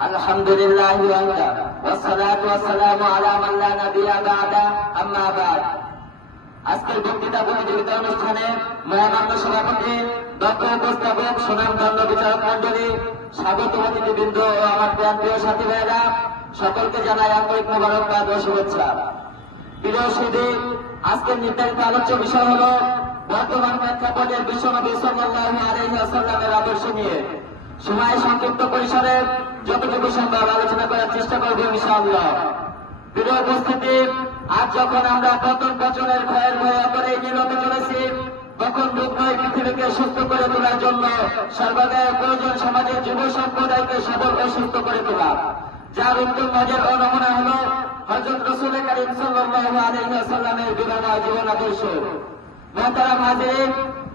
الحمد لله وحده والصلاة والسلام على من لا نبي بعده أما بعد আজকের বক্তৃতা প্রতিযোগিতা অনুষ্ঠানে মহামান্য সভাপতি দক্ষ উপস্থাপক সুনাম দণ্ড বিচারক মন্ডলী স্বাগত অতিথিবৃন্দ ও আমার প্রাণ প্রিয় সাথী ভাইয়েরা সকলকে জানাই আন্তরিক মোবারকবাদ ও শুভেচ্ছা প্রিয় সুদী আজকের নির্ধারিত আলোচ্য বিষয় হল বর্তমান প্রেক্ষাপটের বিশ্বনবী সাল্লাল্লাহু আলাইহি ওয়াসাল্লামের আদর্শ নিয়ে সময় সংক্ষিপ্ত পরিসরে যতটুকু সম্ভব আলোচনা করার চেষ্টা করব ইনশাআল্লাহ। প্রিয় উপস্থিতি, আজ যখন আমরা পতন পচনের ক্ষয়ের ভয়ে এগিয়ে যেতে চলেছি, তখন রূপময় পৃথিবীকে সুস্থ করে তোলার জন্য সর্বদাই প্রয়োজন সমাজের যুব সম্প্রদায়কে ও সুস্থ করে তোলা। যার উত্তম নজর ও নমুনা হল হজরত রসুল করিম সাল্লাল্লাহু আলাইহি ওয়াসাল্লামের বিবাহ জীবন আদর্শ। মহতারাম হাজিরিন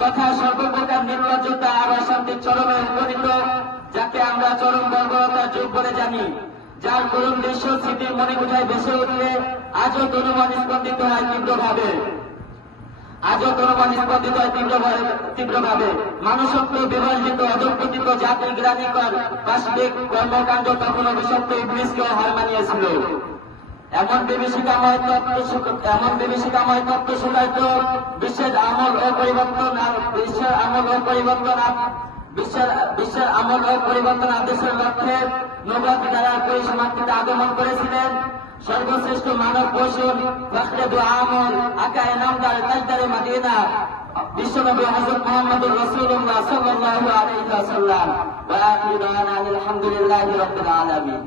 তথা সর্বপ্রকার নির্লজ্জতা আর অশান্তির চরমে উপনীত, যাকে আমরা চরম বর্বরতার যুগ বলে জানি, যার করুণ দৃশ্য স্মৃতির মনে উঠায় বেসে উঠলে আজও তনুমান স্পন্দিত হয় তীব্রভাবে। আজও তনুমান স্পন্দিত হয় তীব্রভাবে তীব্রভাবে। মানুষত্ব বিভাজিত অধপতিত জাতি গ্রামীকর পাশবিক কর্মকাণ্ড তখন অভিশপ্ত ইংলিশকেও হার মানিয়েছিল। এমন বিভীষিকাময় তত্ত্ব এমন বিভীষিকাময় তত্ত্ব শুকায়িত। বিশ্বের আমল ও পরিবর্তন আর বিশ্বের আমল ও পরিবর্তন বিশ্বের বিশ্বের আমল ও পরিবর্তন আদেশের লক্ষ্যে নবদ দ্বারা পরিসমাপ্তিতে আগমন করেছিলেন। সর্বশ্রেষ্ঠ মানব পশুর ফখরে দু আমল আকা এনামদার তাজদারে মাদিনা। বিশ্বনবী হযরত মুহাম্মদুর রাসূলুল্লাহ সাল্লাল্লাহু আলাইহি ওয়াসাল্লাম। ওয়া আখিরু দাওয়ানা আলহামদুলিল্লাহি রাব্বিল আলামিন।